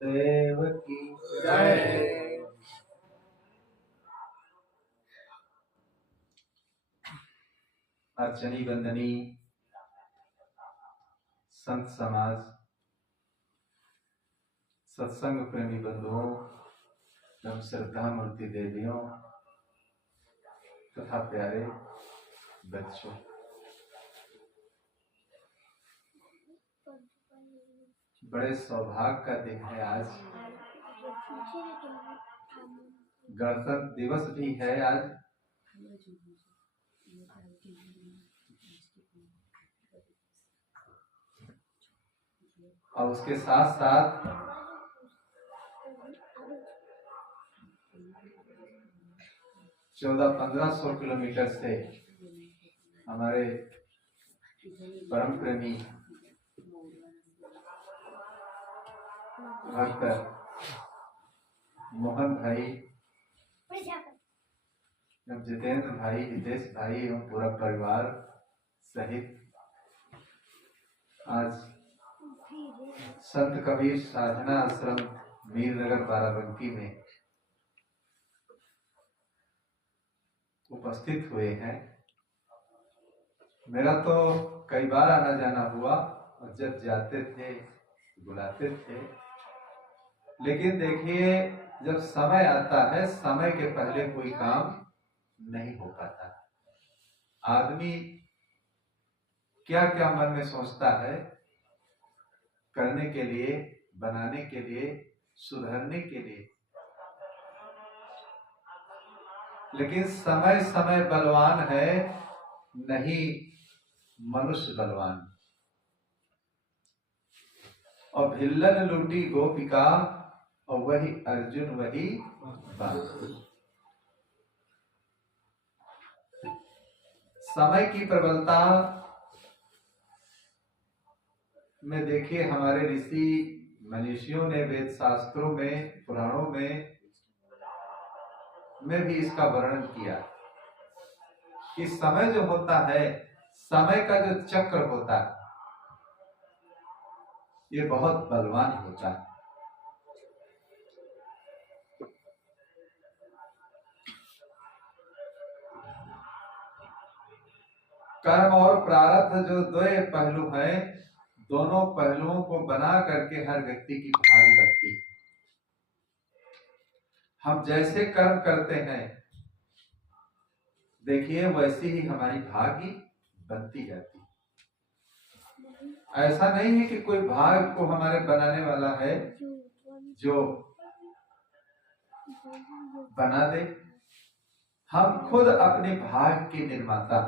देव की जय। अर्चनी बंदनी संत समाज, सत्संग प्रेमी बंधुओं एवं श्रद्धा मूर्ति देवियों तथा प्यारे बच्चों, बड़े सौभाग्य का दिन है आज। गणतंत्र दिवस भी है आज। और उसके साथ साथ 1400-1500 किलोमीटर से हमारे परम प्रेमी भक्त मोहन भाई, जितेंद्र भाई, हितेश भाई एवं पूरा परिवार सहित आज संत कबीर साधना आश्रम मीरनगर बाराबंकी में उपस्थित हुए हैं। मेरा तो कई बार आना जाना हुआ और जब जाते थे बुलाते थे, लेकिन देखिए जब समय आता है, समय के पहले कोई काम नहीं हो पाता। आदमी क्या क्या मन में सोचता है करने के लिए, बनाने के लिए, सुधरने के लिए, लेकिन समय समय बलवान है, नहीं मनुष्य बलवान। और भिल्लन लूटी गोपिका और वही अर्जुन वही बांसुरी। समय की प्रबलता में देखिए हमारे ऋषि मनीषियों ने वेद शास्त्रों में, पुराणों में भी इसका वर्णन किया कि समय जो होता है, समय का जो चक्र होता है, ये बहुत बलवान होता है। कर्म और प्रारब्ध जो दो पहलू हैं, दोनों पहलुओं को बना करके हर व्यक्ति की भाग्य बनती है। हम जैसे कर्म करते हैं देखिए वैसी ही हमारी भाग्य बनती जाती है। ऐसा नहीं है कि कोई भाग्य को हमारे बनाने वाला है जो बना दे। हम खुद अपने भाग्य के निर्माता।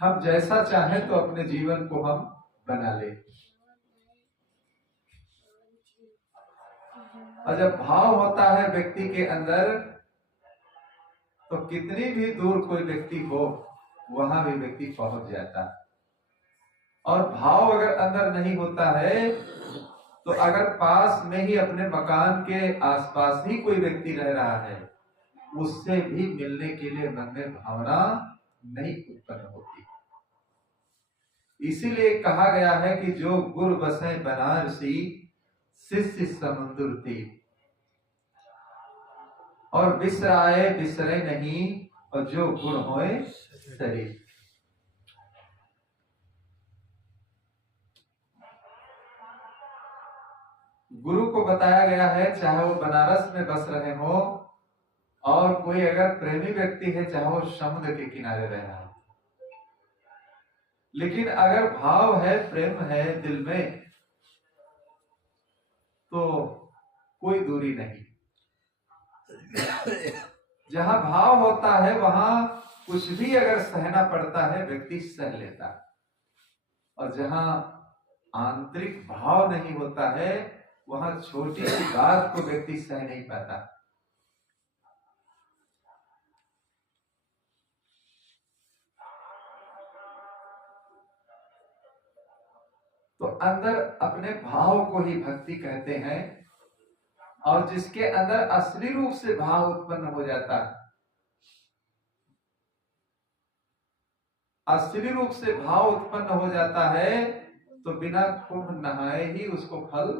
हम जैसा चाहें तो अपने जीवन को हम बना ले। और जब भाव होता है व्यक्ति के अंदर, तो कितनी भी दूर कोई व्यक्ति हो वहां भी व्यक्ति पहुंच जाता है। और भाव अगर अंदर नहीं होता है तो अगर पास में ही अपने मकान के आसपास ही कोई व्यक्ति रह रहा है, उससे भी मिलने के लिए मन में भावना नहीं उत्पन्न होती। इसीलिए कहा गया है कि जो गुरु बसे बनारसी, शिष्य समुद्र थी। और बिसराए बिसरे नहीं, और जो गुण होए शरीर। गुरु को बताया गया है, चाहे वो बनारस में बस रहे हो और कोई अगर प्रेमी व्यक्ति है, चाहे वो समुद्र के किनारे रह रहा हो, लेकिन अगर भाव है, प्रेम है दिल में, तो कोई दूरी नहीं। जहां भाव होता है वहां कुछ भी अगर सहना पड़ता है व्यक्ति सह लेता है। और जहां आंतरिक भाव नहीं होता है वहां छोटी सी बात को व्यक्ति सह नहीं पाता। तो अंदर अपने भाव को ही भक्ति कहते हैं। और जिसके अंदर असली रूप से भाव उत्पन्न हो जाता है, असली रूप से भाव उत्पन्न हो जाता है तो बिना कुंभ नहाए ही उसको फल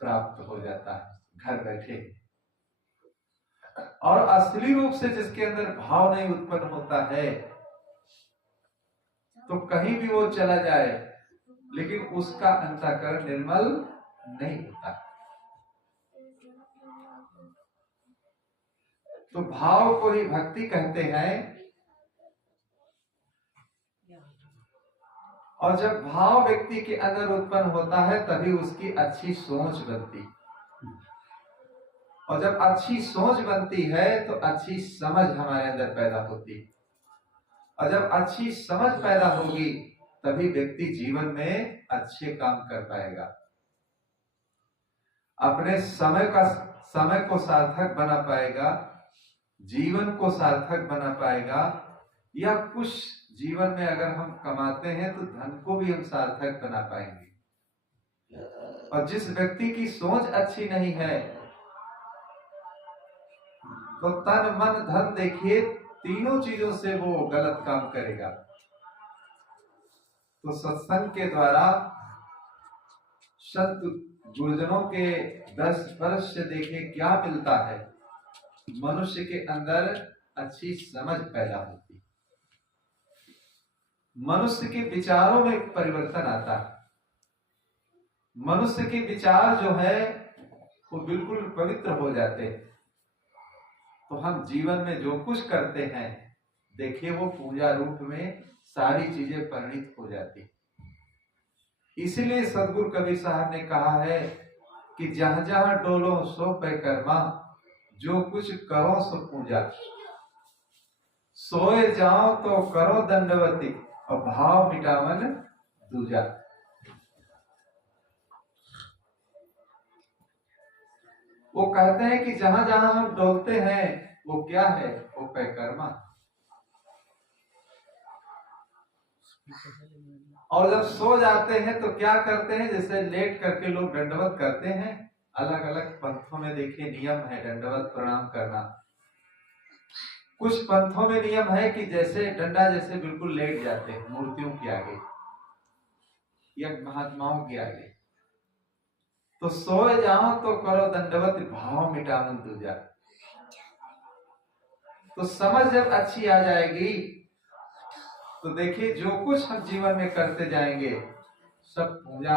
प्राप्त हो जाता है घर बैठे। और असली रूप से जिसके अंदर भाव नहीं उत्पन्न होता है तो कहीं भी वो चला जाए लेकिन उसका अंतःकरण निर्मल नहीं होता। तो भाव को ही भक्ति कहते हैं। और जब भाव व्यक्ति के अंदर उत्पन्न होता है तभी उसकी अच्छी सोच बनती। और जब अच्छी सोच बनती है तो अच्छी समझ हमारे अंदर पैदा होती। और जब अच्छी समझ पैदा होगी तभी व्यक्ति जीवन में अच्छे काम कर पाएगा, अपने समय को सार्थक बना पाएगा, जीवन को सार्थक बना पाएगा। या कुछ जीवन में अगर हम कमाते हैं तो धन को भी हम सार्थक बना पाएंगे। और जिस व्यक्ति की सोच अच्छी नहीं है तो तन मन धन देखिए तीनों चीजों से वो गलत काम करेगा। तो सत्संग के द्वारा संत गुरुजनों के 10 वर्ष से देखे क्या मिलता है। मनुष्य के अंदर अच्छी समझ पैदा होती, मनुष्य के विचारों में परिवर्तन आता है, मनुष्य के विचार जो है वो बिल्कुल पवित्र हो जाते हैं। तो हम जीवन में जो कुछ करते हैं देखिए वो पूजा रूप में सारी चीजें परिणित हो जाती। इसीलिए सदगुरु कबीर साहब ने कहा है कि जहां जहां डोलो सो परिक्रमा, जो कुछ करो सो पूजा, सोए जाओ तो करो दंडवती और भाव मिटावन दूजा। वो कहते हैं कि जहां जहां हम डोलते हैं वो क्या है, वो परिक्रमा। और जब सो जाते हैं तो क्या करते हैं, जैसे लेट करके लोग दंडवत करते हैं। अलग अलग पंथों में देखिए नियम है दंडवत प्रणाम करना। कुछ पंथों में नियम है कि जैसे डंडा जैसे बिल्कुल लेट जाते हैं मूर्तियों के आगे या महात्माओं के आगे। तो सोए जाओ तो करो दंडवत भाव मिटावन दूजा। तो समझ जब अच्छी आ जाएगी तो देखिए जो कुछ हम जीवन में करते जाएंगे सब पूजा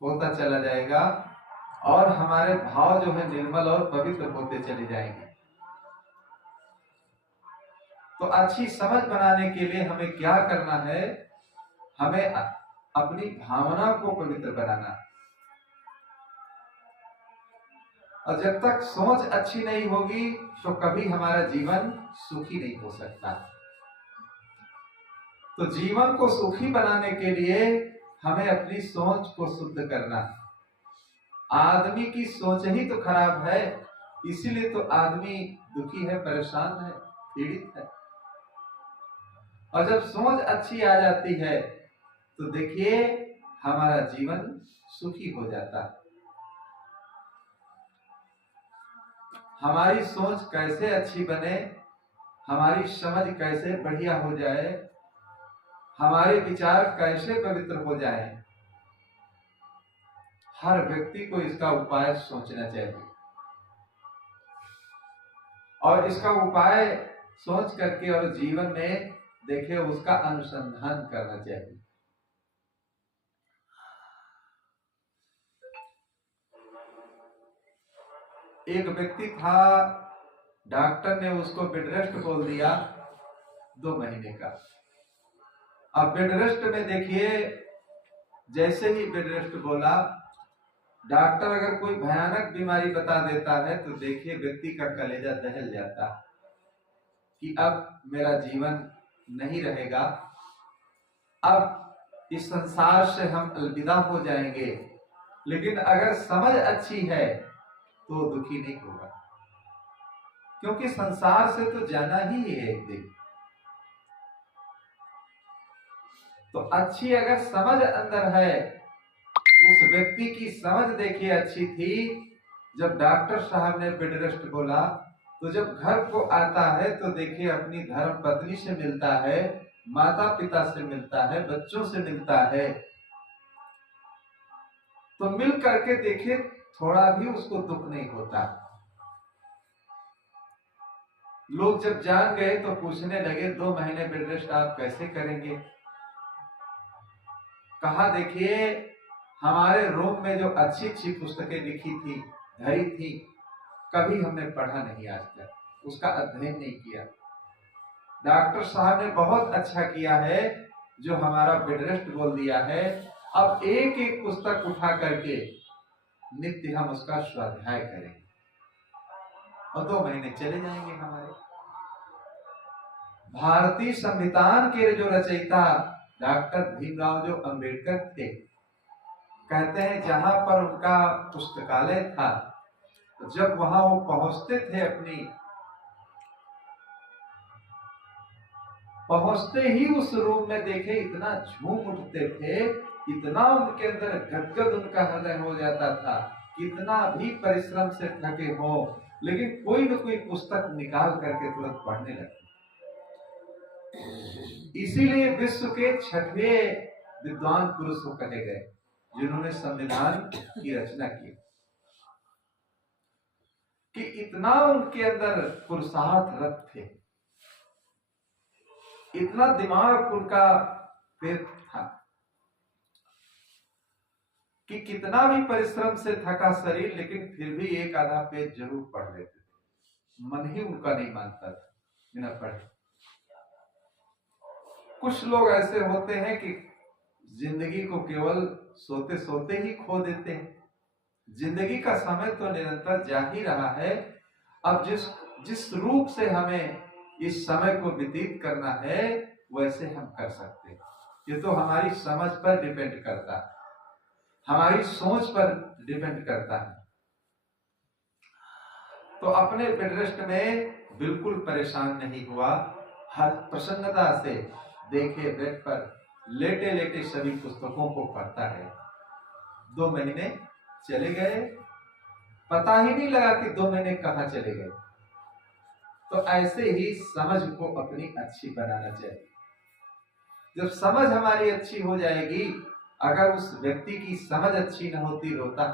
होता चला जाएगा और हमारे भाव जो है निर्मल और पवित्र होते चले जाएंगे। तो अच्छी समझ बनाने के लिए हमें क्या करना है, हमें अपनी भावना को पवित्र बनाना। और जब तक सोच अच्छी नहीं होगी तो कभी हमारा जीवन सुखी नहीं हो सकता। तो जीवन को सुखी बनाने के लिए हमें अपनी सोच को शुद्ध करना। आदमी की सोच ही तो खराब है, इसीलिए तो आदमी दुखी है, परेशान है, पीड़ित है। और जब सोच अच्छी आ जाती है तो देखिए हमारा जीवन सुखी हो जाता है। हमारी सोच कैसे अच्छी बने, हमारी समझ कैसे बढ़िया हो जाए, हमारे विचार कैसे पवित्र हो जाए, हर व्यक्ति को इसका उपाय सोचना चाहिए। और इसका उपाय सोच करके और जीवन में देखिए उसका अनुसंधान करना चाहिए। एक व्यक्ति था, डॉक्टर ने उसको बेड रेस्ट बोल दिया 2 महीने का। अब बेड रेस्ट में देखिए जैसे ही बेड रेस्ट बोला, डॉक्टर अगर कोई भयानक बीमारी बता देता है तो देखिए व्यक्ति का कलेजा दहल जाता कि अब मेरा जीवन नहीं रहेगा, अब इस संसार से हम अलविदा हो जाएंगे। लेकिन अगर समझ अच्छी है तो दुखी नहीं होगा, क्योंकि संसार से तो जाना ही है एक दिन। तो अच्छी अगर समझ अंदर है, उस व्यक्ति की समझ देखिए अच्छी थी, जब डॉक्टर साहब ने बेड रेस्ट बोला तो जब घर को आता है तो देखिए अपनी धर्म पत्नी से मिलता है, माता पिता से मिलता है, बच्चों से मिलता है, तो मिल करके देखिए थोड़ा भी उसको दुख नहीं होता। लोग जब जान गए तो पूछने लगे 2 महीने बेड रेस्ट आप कैसे करेंगे? कहा देखिए हमारे रूम में जो अच्छी अच्छी पुस्तकें लिखी थी, धरी थी, कभी हमने पढ़ा नहीं आज तक, उसका अध्ययन नहीं किया। डॉक्टर साहब ने बहुत अच्छा किया है जो हमारा बेड रेस्ट बोल दिया है। अब एक एक पुस्तक उठा करके नित्य हम उसका स्वाध्याय करेंगे और 2 महीने चले जाएंगे हमारे। भारतीय संविधान के जो रचयिता डॉक्टर भीमराव जो अंबेडकर थे, कहते हैं जहां पर उनका पुस्तकालय था, जब वहां वो पहुंचते थे पहुंचते ही उस रूम में देखे इतना झूम उठते थे, इतना उनके अंदर गदगद उनका हृदय हो जाता था, कितना भी परिश्रम से थके हो लेकिन कोई न कोई पुस्तक निकाल करके तुरंत पढ़ने लगते। इसीलिए विश्व के 6वें विद्वान पुरुष को कहे गए जिन्होंने संविधान की रचना की, कि इतना उनके अंदर पुरुषार्थ रक्त थे, इतना दिमाग उनका तेज था कि कितना भी परिश्रम से थका शरीर लेकिन फिर भी एक आधा पेज जरूर पढ़ लेते थे। मन ही उनका नहीं मानता था बिना पढ़े। कुछ लोग ऐसे होते हैं कि जिंदगी को केवल सोते सोते ही खो देते हैं। जिंदगी का समय तो निरंतर जा ही रहा है। अब जिस रूप से हमें इस समय को व्यतीत करना है वैसे हम कर सकते हैं। ये तो हमारी समझ पर डिपेंड करता है, हमारी सोच पर डिपेंड करता है। तो अपने बेड रेस्ट में बिल्कुल परेशान नहीं हुआ, हर प्रसन्नता से देखे बेड पर लेटे लेटे सभी पुस्तकों को पढ़ता है। 2 महीने चले गए, पता ही नहीं लगा कि 2 महीने कहां चले गए। तो ऐसे ही समझ को अपनी अच्छी बनाना चाहिए। जब समझ हमारी अच्छी हो जाएगी, अगर उस व्यक्ति की समझ अच्छी न होती, रोता,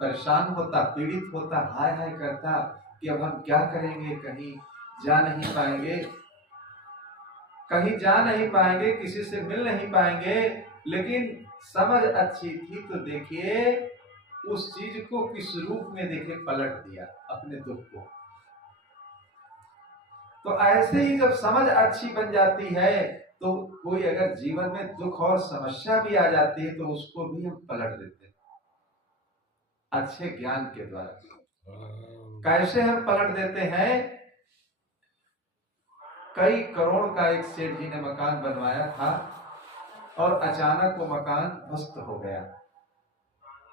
परेशान होता, पीड़ित होता, हाय हाय करता कि अब हम क्या करेंगे, कहीं जा नहीं पाएंगे, कहीं जा नहीं पाएंगे, किसी से मिल नहीं पाएंगे। लेकिन समझ अच्छी थी तो देखिए उस चीज को किस रूप में देखिए पलट दिया, अपने दुख को। तो ऐसे ही जब समझ अच्छी बन जाती है तो कोई अगर जीवन में दुख और समस्या भी आ जाती है तो उसको भी हम पलट देते हैं अच्छे ज्ञान के द्वारा। कैसे हम पलट देते हैं? कई करोड़ का एक सेठ जी ने मकान बनवाया था और अचानक वो मकान ध्वस्त हो गया।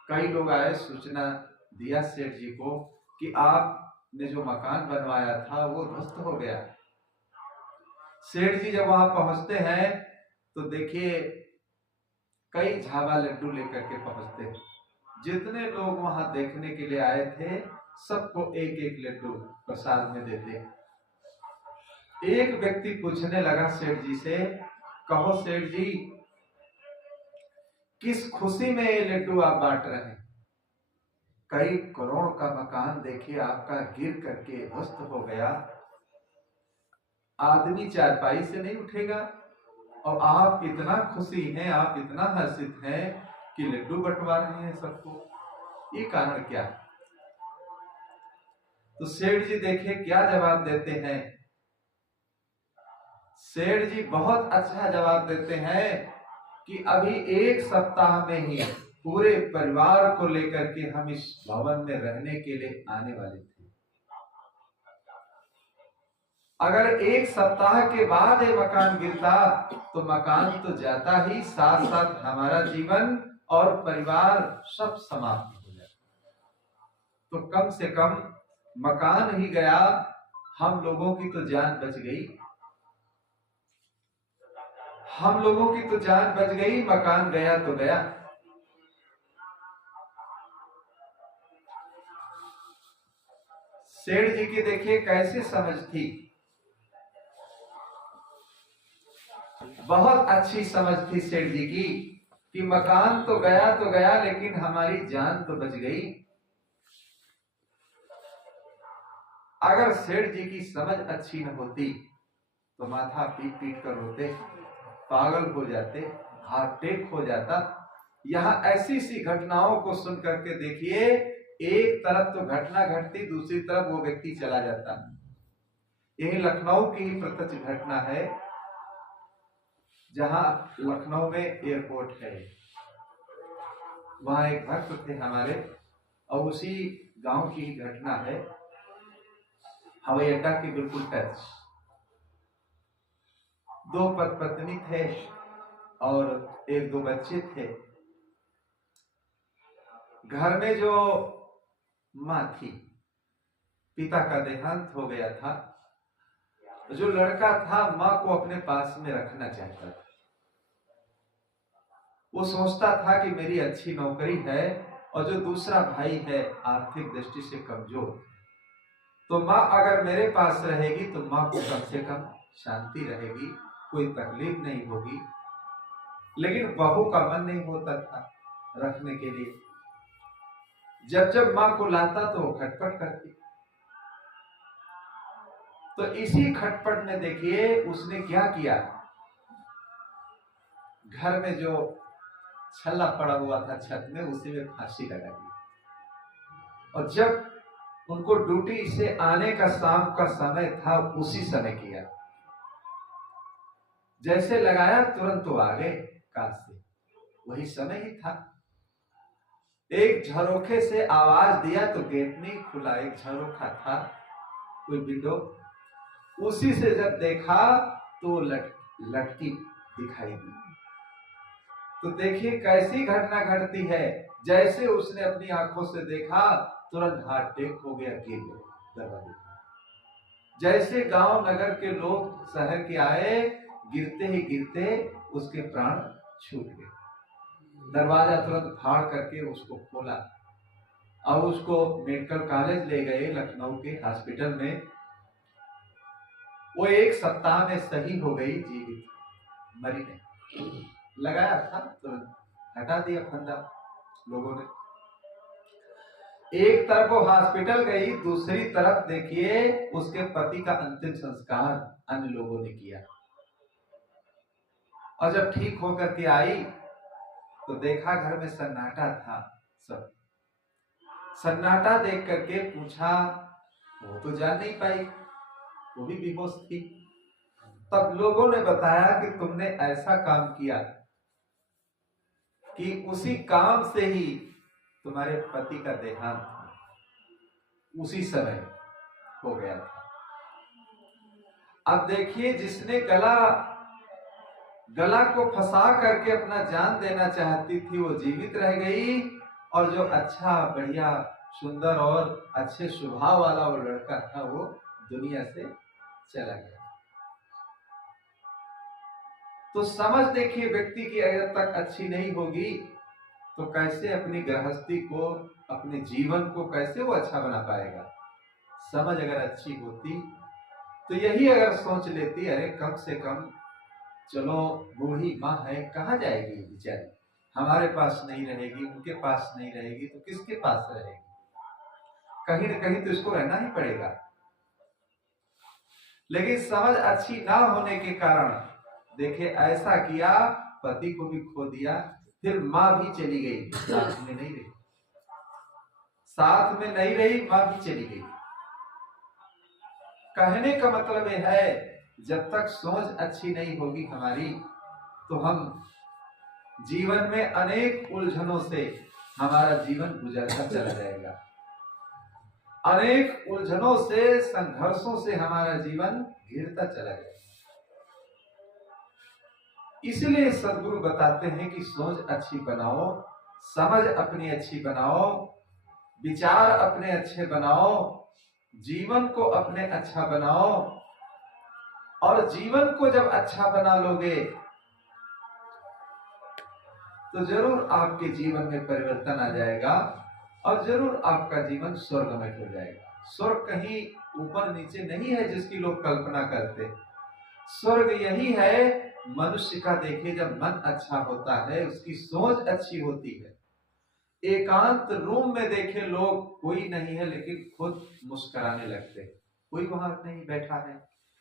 कई लोग आए, सूचना दिया सेठ जी को कि आपने जो मकान बनवाया था वो ध्वस्त हो गया। सेठ जी जब वहां पहुंचते हैं तो देखिए कई झाबा लड्डू लेकर के पहुंचते हैं। जितने लोग वहां देखने के लिए आए थे सबको एक एक लड्डू प्रसाद में देते हैं। एक व्यक्ति पूछने लगा सेठ जी से, कहो सेठ जी किस खुशी में ये लड्डू आप बांट रहे हैं? कई करोड़ का मकान देखिए आपका गिर करके ध्वस्त हो गया, आदमी चारपाई से नहीं उठेगा और आप इतना खुशी हैं, आप इतना हर्षित हैं कि लड्डू बंटवा रहे हैं सबको, ये कारण क्या है? तो सेठ जी देखिए क्या जवाब देते हैं। सेठ जी बहुत अच्छा जवाब देते हैं कि अभी 1 सप्ताह में ही पूरे परिवार को लेकर के हम इस भवन में रहने के लिए आने वाले थे। अगर 1 सप्ताह के बाद ये मकान गिरता तो मकान तो जाता ही, साथ साथ हमारा जीवन और परिवार सब समाप्त हो जाता। तो कम से कम मकान ही गया, हम लोगों की तो जान बच गई, हम लोगों की तो जान बच गई, मकान गया तो गया। सेठ जी की देखिए कैसी समझ थी, बहुत अच्छी समझ थी सेठ जी की कि मकान तो गया लेकिन हमारी जान तो बच गई। अगर सेठ जी की समझ अच्छी न होती तो माथा पीट पीट कर रोते, पागल हो जाते, हार्ट अटैक हो जाता। यहाँ ऐसी सी घटनाओं को सुन करके देखिए, एक तरफ तो घटना घटती, दूसरी तरफ वो व्यक्ति चला जाता। यही लखनऊ की ही प्रत्यक्ष घटना है, जहां लखनऊ में एयरपोर्ट है, वहां एक भक्त थे हमारे, और उसी गांव की ही घटना है। हवाई अड्डा के बिल्कुल टच, दो पत्नी थे और एक दो बच्चे थे। घर में जो माँ थी, पिता का देहांत हो गया था। जो लड़का था माँ को अपने पास में रखना चाहता था। वो सोचता था कि मेरी अच्छी नौकरी है, और जो दूसरा भाई है आर्थिक दृष्टि से कमजोर, तो माँ अगर मेरे पास रहेगी तो माँ को कम से कम शांति रहेगी, कोई तकलीफ नहीं होगी। लेकिन बहू का मन नहीं होता था रखने के लिए। जब जब माँ को लाता तो वो खटपट करती। तो इसी खटपट में देखिए उसने क्या किया, घर में जो छल्ला पड़ा हुआ था छत में, उसी में फांसी लगा दी। और जब उनको ड्यूटी से आने का शाम का समय था, उसी समय किया। जैसे लगाया तुरंत तो आ गए कार से, वही समय ही था। एक झरोखे से आवाज दिया तो गेट नहीं खुला, एक झरोखा था कोई विंडो, उसी से जब देखा तो लटकी दिखाई दी। तो देखिए कैसी घटना घटती है, जैसे उसने अपनी आंखों से देखा तुरंत हार्ट अटैक हो गया, गिर गए दरवाजे। जैसे गांव नगर के लोग शहर के आए, गिरते ही गिरते उसके प्राण छूट गए। दरवाजा तुरंत फाड़ करके उसको खोला और उसको मेडिकल कॉलेज ले गए, लखनऊ के हॉस्पिटल में। वो एक सप्ताह में सही हो गई, जीवित, मरी नहीं। लगाया था तुरंत हटा दिया फंदा लोगों ने। एक तरफ वो हॉस्पिटल गई, दूसरी तरफ देखिए उसके पति का अंतिम संस्कार अन्य लोगों ने किया। और जब ठीक होकर के आई तो देखा घर में सन्नाटा था। सब सन्नाटा देख करके पूछा, वो तो जान नहीं पाई, वो भी बेहोश थी। तब लोगों ने बताया कि तुमने ऐसा काम किया कि उसी काम से ही तुम्हारे पति का देहांत उसी समय हो गया था। अब देखिए जिसने गला को फंसा करके अपना जान देना चाहती थी, वो जीवित रह गई, और जो अच्छा बढ़िया सुंदर और अच्छे स्वभाव वाला वो लड़का था, वो दुनिया से चला गया। तो समझ देखिए व्यक्ति की अगर तक अच्छी नहीं होगी तो कैसे अपनी गृहस्थी को, अपने जीवन को कैसे वो अच्छा बना पाएगा। समझ अगर अच्छी होती तो यही अगर सोच लेती, अरे कम से कम चलो बूढ़ी माँ है, कहाँ जाएगी बेचारी, हमारे पास नहीं रहेगी, उनके पास नहीं रहेगी तो किसके पास रहेगी, कहीं ना कहीं तो इसको रहना ही पड़ेगा। लेकिन समझ अच्छी ना होने के कारण देखिए ऐसा किया, पति को भी खो दिया, फिर माँ भी चली गई, साथ में नहीं रही, साथ में नहीं रही, माँ भी चली गई। कहने का मतलब यह है, जब तक सोच अच्छी नहीं होगी हमारी, तो हम जीवन में अनेक उलझनों से हमारा जीवन गुजरता चला जाएगा, अनेक उलझनों से, संघर्षों से हमारा जीवन घिरता चला जाएगा। इसलिए सदगुरु बताते हैं कि सोच अच्छी बनाओ, समझ अपनी अच्छी बनाओ, विचार अपने अच्छे बनाओ, जीवन को अपने अच्छा बनाओ। और जीवन को जब अच्छा बना लोगे तो जरूर आपके जीवन में परिवर्तन आ जाएगा, और जरूर आपका जीवन स्वर्गमय हो जाएगा। स्वर्ग कहीं ऊपर नीचे नहीं है जिसकी लोग कल्पना करते। स्वर्ग यही है मनुष्य का। देखिए, जब मन अच्छा होता है, उसकी सोच अच्छी होती है, एकांत रूम में देखे लोग कोई नहीं है लेकिन खुद मुस्कुराने लगते, कोई वहां नहीं बैठा है,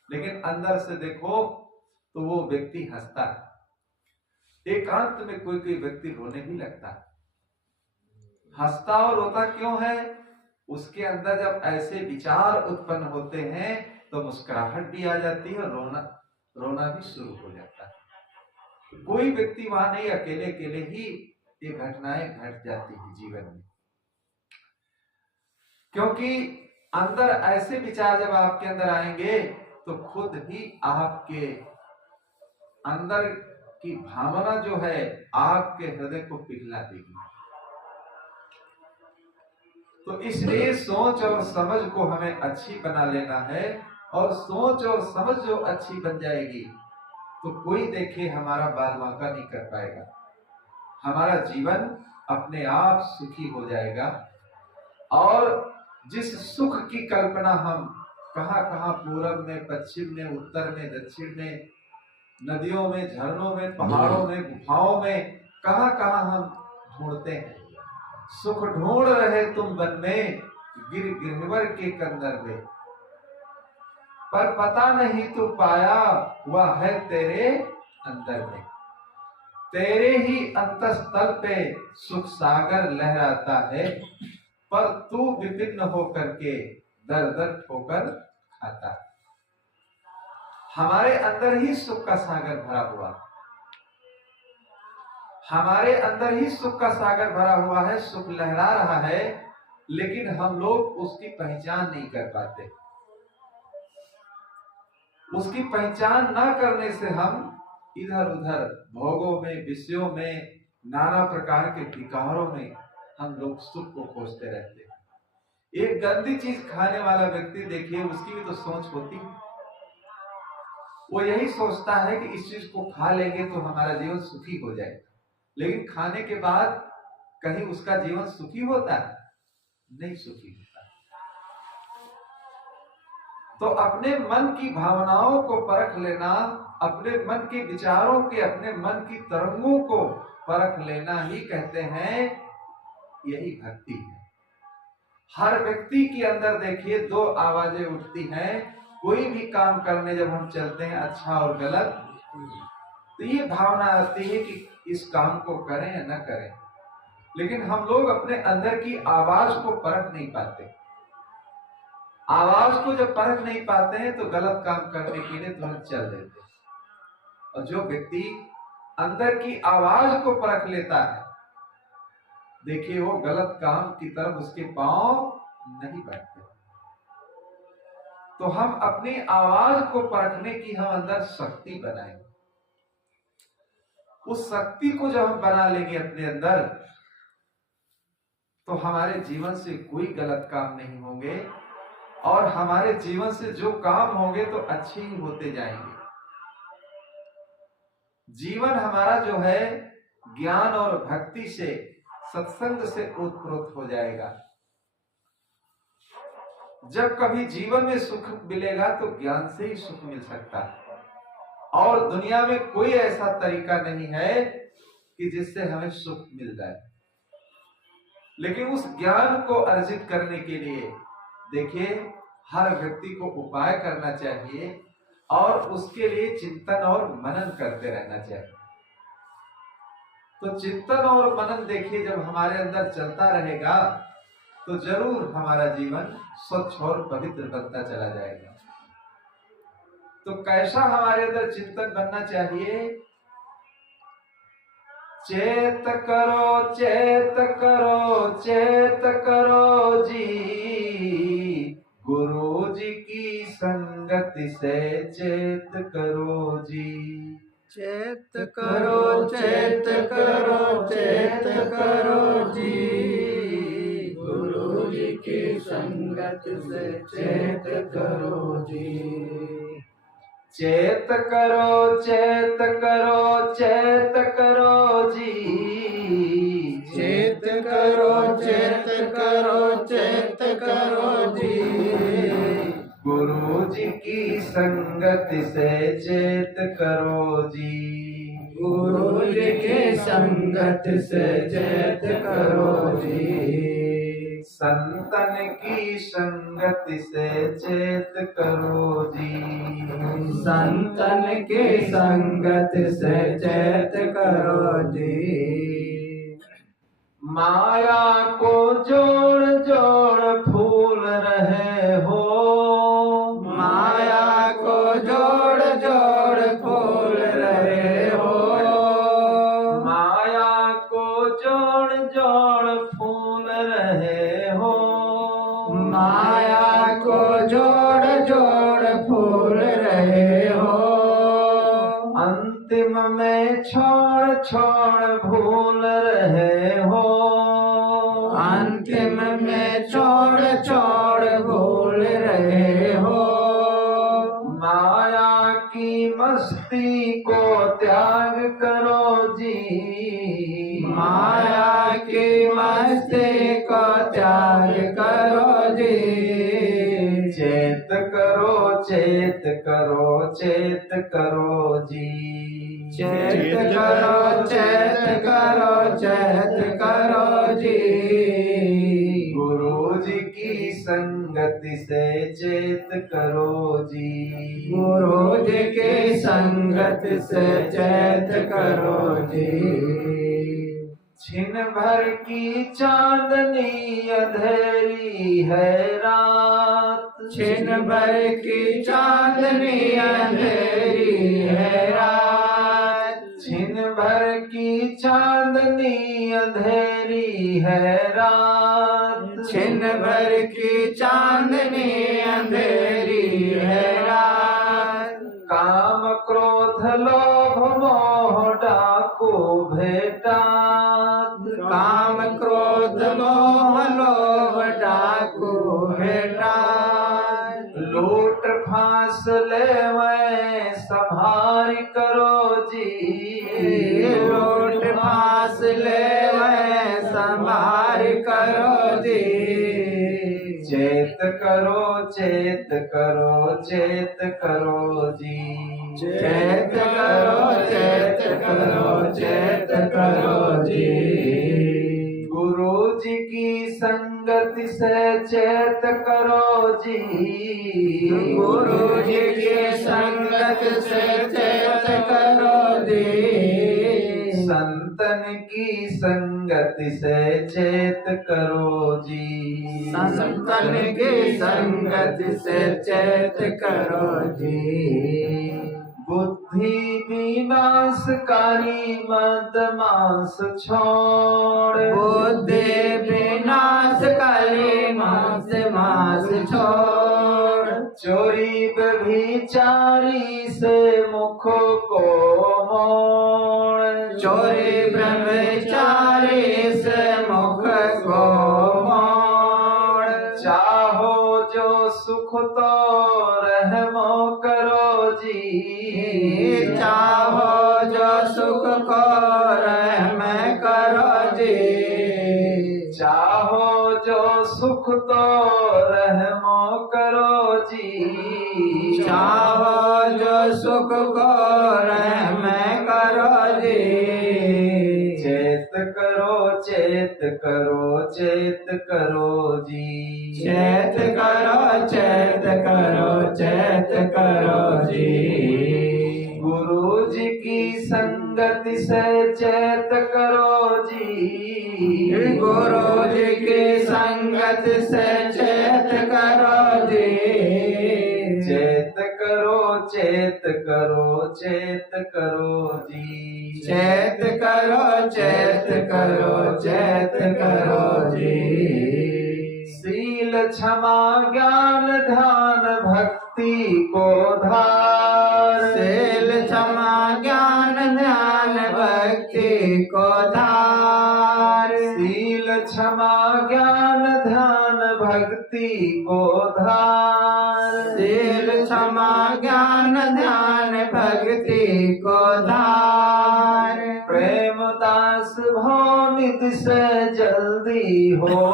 लेकिन अंदर से देखो तो वो व्यक्ति हंसता है। एकांत में कोई कोई व्यक्ति रोने भी लगता है। हंसता और रोता क्यों है? उसके अंदर जब ऐसे विचार उत्पन्न होते हैं तो मुस्कुराहट भी आ जाती है और रोना भी शुरू हो जाता है। कोई व्यक्ति वहां नहीं, अकेले अकेले ही ये घटनाएं घट जाती है जीवन में, क्योंकि अंदर ऐसे विचार जब आपके अंदर आएंगे तो खुद ही आपके अंदर की भावना जो है आपके हृदय को पिघला देगी। तो इसलिए सोच और समझ को हमें अच्छी बना लेना है, और सोच और समझ जो अच्छी बन जाएगी तो कोई देखे हमारा बाल बांका नहीं कर पाएगा, हमारा जीवन अपने आप सुखी हो जाएगा। और जिस सुख की कल्पना हम कहां कहां पूरब में, पश्चिम में, उत्तर में, दक्षिण में, नदियों में, झरनों में, पहाड़ों में, गुफाओं में, कहां कहां हम ढूंढते हैं। सुख ढूंढ रहे तुम वन में, गिरगिरवर के कंदर में, पर पता नहीं तू पाया वह है तेरे अंदर में। तेरे ही अंतस्थल पे सुख सागर लहराता है, पर तू विभिन्न होकर के दर दर ठोकर खाता है। हमारे अंदर ही सुख का सागर भरा हुआ, हमारे अंदर ही सुख का सागर भरा हुआ है, सुख लहरा रहा है, लेकिन हम लोग उसकी पहचान नहीं कर पाते। उसकी पहचान ना करने से हम इधर उधर भोगों में, विषयों में, नाना प्रकार के विकारों में हम लोग सुख को खोजते रहते हैं। एक गंदी चीज खाने वाला व्यक्ति देखिए, उसकी भी तो सोच होती है। वो यही सोचता है कि इस चीज को खा लेंगे तो हमारा जीवन सुखी हो जाए, लेकिन खाने के बाद कहीं उसका जीवन सुखी होता है? नहीं सुखी होता। तो अपने मन की भावनाओं को परख लेना, अपने मन के विचारों के, अपने मन की तरंगों को परख लेना ही कहते हैं यही भक्ति है। हर व्यक्ति के अंदर देखिए दो आवाजें उठती हैं। कोई भी काम करने जब हम चलते हैं, अच्छा और गलत, तो ये भावना आती है कि इस काम को करें या न करें, लेकिन हम लोग अपने अंदर की आवाज को परख नहीं पाते। आवाज को जब परख नहीं पाते हैं तो गलत काम करने के लिए तुरंत चल देते हैं। और जो व्यक्ति अंदर की आवाज को परख लेता है, देखिए वो गलत काम की तरफ उसके पांव नहीं बढ़ते। तो हम अपनी आवाज को परखने की हम अंदर शक्ति बनाएंगे। उस शक्ति को जब हम बना लेंगे अपने अंदर, तो हमारे जीवन से कोई गलत काम नहीं होंगे, और हमारे जीवन से जो काम होंगे तो अच्छे ही होते जाएंगे। जीवन हमारा जो है ज्ञान और भक्ति से, सत्संग से ओतप्रोत हो जाएगा। जब कभी जीवन में सुख मिलेगा तो ज्ञान से ही सुख मिल सकता है, और दुनिया में कोई ऐसा तरीका नहीं है कि जिससे हमें सुख मिल जाए। लेकिन उस ज्ञान को अर्जित करने के लिए देखिए हर व्यक्ति को उपाय करना चाहिए, और उसके लिए चिंतन और मनन करते रहना चाहिए। तो चिंतन और मनन देखिए जब हमारे अंदर चलता रहेगा तो जरूर हमारा जीवन स्वच्छ और पवित्र बनता चला जाएगा। तो कैसा हमारे अंदर चिंतन बनना चाहिए? चेत करो, चेत करो, चेत करो जी, गुरु जी की संगति से चेत करो जी। चेत करो, चेत करो, चेत करो जी, गुरु जी की संगत से चेत करो जी। चेत करो, चेत करो, चेत करो जी, चेत करो, चेत करो, चेत करो जी, संगत से चेत करो जी। गुरु जी की संगत से चेत करो जी। संतन की संगत से चेत करो जी। संतन की संगत से चेत करो जी। माया को जोड़ जोड़ फूल रहे हो। माया को जोड़ जोड़ फूल रहे हो। माया को जोड़ जोड़ फूल रहे हो। माया को जोड़ जोड़ फूल रहे हो। अंतिम में छोड़ छोड़ भूल रहे हो। अंतिम में छोड़ छोड़ भूल रहे हो। माया की मस्ती को त्याग करो जी। माया की मस्ती को त्याग करो जी। चेत करो चेत करो चेत करो जी। चेत करो चेत करो चेत करो जी। गुरु जी की संगति से चेत करो जी। गुरु जी की संगत से चेत करो जी। छिन भर की चांदनी अंधेरी है रात। छिन भर की चांदनी अंधेरी है रात। छिन भर की चांदनी अंधेरी है रात। छिन भर की चांदनी अंधेरी है रात। काम क्रोध लोभ मोह डाकू भेटात। काम क्रोध मोह लोभ डाकू भेटात। लूट फांस ले संभार करो जी। लूट फांस ले संभार करो जी। चेत करो चेत करो चेत करो जी। चेत करो चेत करो चेत करो जी। गुरु जी की संगति से चेत करो जी। गुरु जी की संगत से चेत करो जी। संतन की संगति से चेत करो जी। संतन की संगत से चेत करो जी। बुद्धि विनाशकारी मद मांस छोड़। बुद्धि विनाशकारी मांस मांस छोड़। चोरी व्यभिचारी से मुख को मोड़। चोरी ब्रह्मचारी से मुख को मोड़। चाहो जो सुख तो रहमो करो जी। चाहो जो सुख को रहम करो जी। चाहो जो सुख तो रहमो करो जी। चाहो जो सुख को रहम करो जी। चेत करो चेत करो चेत करो जी। चेत करो चेत करो चेत करो जी। गुरु जी की संगति से चेत करो जी। गुरु जी की संगत से चेत करो जी। चेत करो चेत करो चेत करो जी। चेत करो चेत करो चेत करो जी। शील क्षमा ज्ञान ध्यान भक्ति को धार। शील क्षमा ज्ञान ध्यान भक्ति को धार। शील क्षमा ज्ञान ध्यान भक्ति को धार। शील क्षमा ज्ञान ध्यान भक्ति को धार। प्रेमदास भो निधि से जल्दी हो।